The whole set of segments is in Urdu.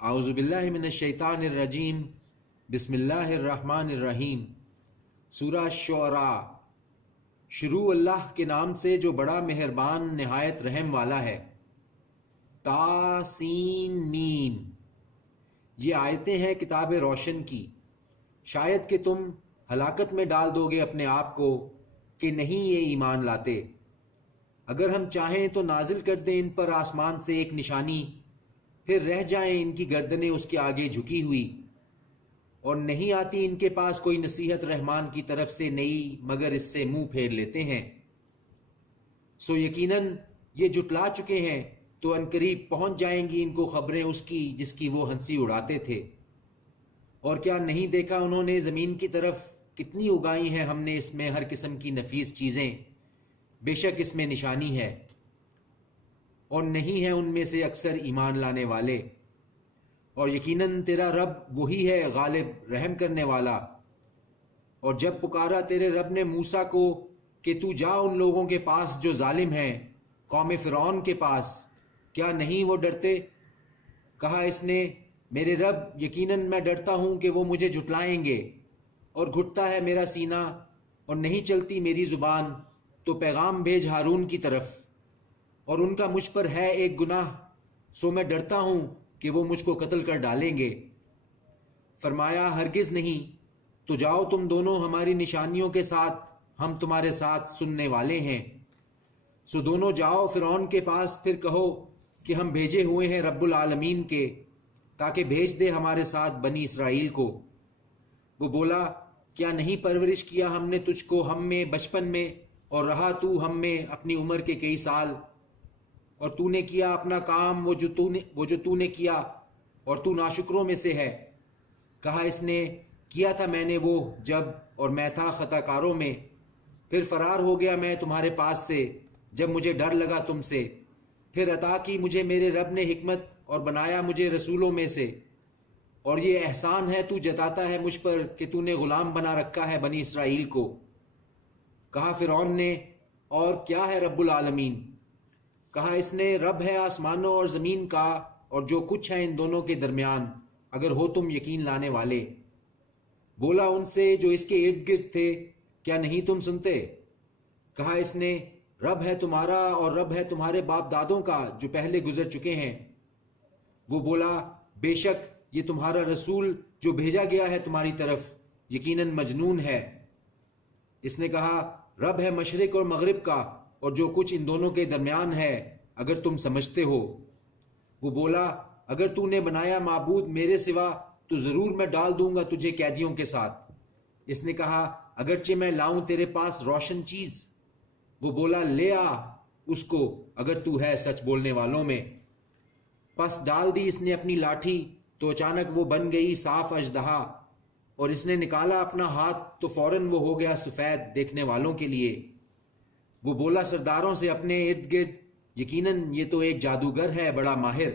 اعوذ باللہ من الشیطان الرجیم، بسم اللہ الرحمن الرحیم۔ سورہ شعراء۔ شروع اللہ کے نام سے جو بڑا مہربان نہایت رحم والا ہے۔ تا سین میم، یہ آیتیں ہیں کتاب روشن کی، شاید کہ تم ہلاکت میں ڈال دو گے اپنے آپ کو کہ نہیں یہ ایمان لاتے۔ اگر ہم چاہیں تو نازل کر دیں ان پر آسمان سے ایک نشانی، پھر رہ جائیں ان کی گردنیں اس کے آگے جھکی ہوئی، اور نہیں آتی ان کے پاس کوئی نصیحت رحمان کی طرف سے نئی مگر اس سے منہ پھیر لیتے ہیں۔ سو یقیناً یہ جٹلا چکے ہیں، تو عنقریب پہنچ جائیں گی ان کو خبریں اس کی جس کی وہ ہنسی اڑاتے تھے۔ اور کیا نہیں دیکھا انہوں نے زمین کی طرف کتنی اگائی ہیں ہم نے اس میں ہر قسم کی نفیس چیزیں، بے شک اس میں نشانی ہے، اور نہیں ہے ان میں سے اکثر ایمان لانے والے۔ اور یقیناً تیرا رب وہی ہے غالب رحم کرنے والا۔ اور جب پکارا تیرے رب نے موسیٰ کو کہ تو جا ان لوگوں کے پاس جو ظالم ہیں، قوم فرعون کے پاس، کیا نہیں وہ ڈرتے؟ کہا اس نے میرے رب یقیناً میں ڈرتا ہوں کہ وہ مجھے جھٹلائیں گے، اور گھٹتا ہے میرا سینہ اور نہیں چلتی میری زبان، تو پیغام بھیج ہارون کی طرف، اور ان کا مجھ پر ہے ایک گناہ، سو میں ڈرتا ہوں کہ وہ مجھ کو قتل کر ڈالیں گے۔ فرمایا ہرگز نہیں، تو جاؤ تم دونوں ہماری نشانیوں کے ساتھ، ہم تمہارے ساتھ سننے والے ہیں۔ سو دونوں جاؤ فرعون کے پاس، پھر کہو کہ ہم بھیجے ہوئے ہیں رب العالمین کے، تاکہ بھیج دے ہمارے ساتھ بنی اسرائیل کو۔ وہ بولا کیا نہیں پرورش کیا ہم نے تجھ کو ہم میں بچپن میں، اور رہا تو ہم میں اپنی عمر کے کئی سال، اور تو نے کیا اپنا کام وہ جو تو نے کیا، اور تو ناشکروں میں سے ہے۔ کہا اس نے کیا تھا میں نے وہ جب، اور میں تھا خطا کاروں میں، پھر فرار ہو گیا میں تمہارے پاس سے جب مجھے ڈر لگا تم سے، پھر عطا کی مجھے میرے رب نے حکمت اور بنایا مجھے رسولوں میں سے، اور یہ احسان ہے تو جتاتا ہے مجھ پر کہ تو نے غلام بنا رکھا ہے بنی اسرائیل کو۔ کہا فرعون نے اور کیا ہے رب العالمین؟ کہا اس نے رب ہے آسمانوں اور زمین کا اور جو کچھ ہے ان دونوں کے درمیان، اگر ہو تم یقین لانے والے۔ بولا ان سے جو اس کے ارد گرد تھے کیا نہیں تم سنتے؟ کہا اس نے رب ہے تمہارا اور رب ہے تمہارے باپ دادوں کا جو پہلے گزر چکے ہیں۔ وہ بولا بے شک یہ تمہارا رسول جو بھیجا گیا ہے تمہاری طرف یقیناً مجنون ہے۔ اس نے کہا رب ہے مشرق اور مغرب کا اور جو کچھ ان دونوں کے درمیان ہے، اگر تم سمجھتے ہو۔ وہ بولا اگر تو نے بنایا معبود میرے سوا تو ضرور میں ڈال دوں گا تجھے قیدیوں کے ساتھ۔ اس نے کہا اگرچہ میں لاؤں تیرے پاس روشن چیز۔ وہ بولا لے آ اس کو اگر تو ہے سچ بولنے والوں میں۔ پس ڈال دی اس نے اپنی لاٹھی، تو اچانک وہ بن گئی صاف اژدہا، اور اس نے نکالا اپنا ہاتھ تو فوراً وہ ہو گیا سفید دیکھنے والوں کے لیے۔ وہ بولا سرداروں سے اپنے ارد گرد یقیناً یہ تو ایک جادوگر ہے بڑا ماہر،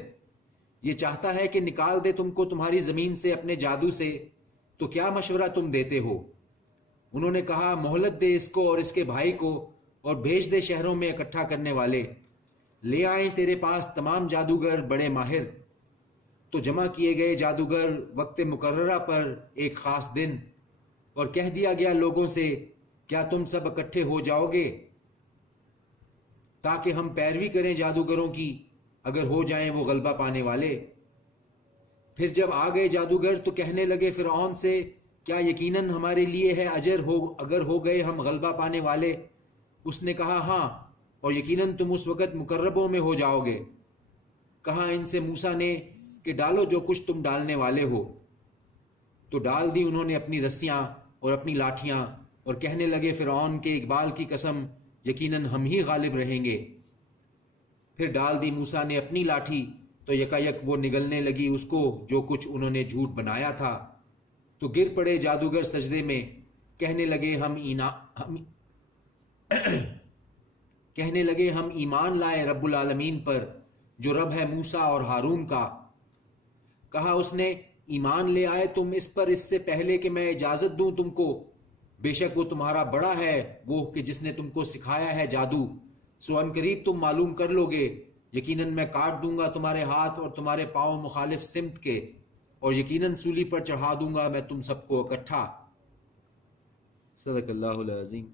یہ چاہتا ہے کہ نکال دے تم کو تمہاری زمین سے اپنے جادو سے، تو کیا مشورہ تم دیتے ہو؟ انہوں نے کہا مہلت دے اس کو اور اس کے بھائی کو، اور بھیج دے شہروں میں اکٹھا کرنے والے، لے آئیں تیرے پاس تمام جادوگر بڑے ماہر۔ تو جمع کیے گئے جادوگر وقت مقررہ پر ایک خاص دن، اور کہہ دیا گیا لوگوں سے کیا تم سب اکٹھے ہو جاؤ گے تاکہ ہم پیروی کریں جادوگروں کی اگر ہو جائیں وہ غلبہ پانے والے۔ پھر جب آ گئے جادوگر تو کہنے لگے فرعون سے کیا یقیناً ہمارے لیے ہے اجر ہو اگر ہو گئے ہم غلبہ پانے والے؟ اس نے کہا ہاں، اور یقیناً تم اس وقت مقربوں میں ہو جاؤ گے۔ کہا ان سے موسیٰ نے کہ ڈالو جو کچھ تم ڈالنے والے ہو۔ تو ڈال دی انہوں نے اپنی رسیاں اور اپنی لاٹھیاں، اور کہنے لگے فرعون کے اقبال کی قسم یقیناً ہم ہی غالب رہیں گے۔ پھر ڈال دی موسیٰ نے اپنی لاٹھی، تو یکایک وہ نگلنے لگی اس کو جو کچھ انہوں نے جھوٹ بنایا تھا، تو گر پڑے جادوگر سجدے میں، کہنے لگے ہم ایمان لائے رب العالمین پر جو رب ہے موسیٰ اور ہارون کا۔ کہا اس نے ایمان لے آئے تم اس پر اس سے پہلے کہ میں اجازت دوں تم کو؟ بے شک وہ تمہارا بڑا ہے وہ کہ جس نے تم کو سکھایا ہے جادو، سو عنقریب تم معلوم کر لو گے یقیناً میں کاٹ دوں گا تمہارے ہاتھ اور تمہارے پاؤں مخالف سمت کے، اور یقیناً سولی پر چڑھا دوں گا میں تم سب کو اکٹھا۔ صدق اللہ العظیم۔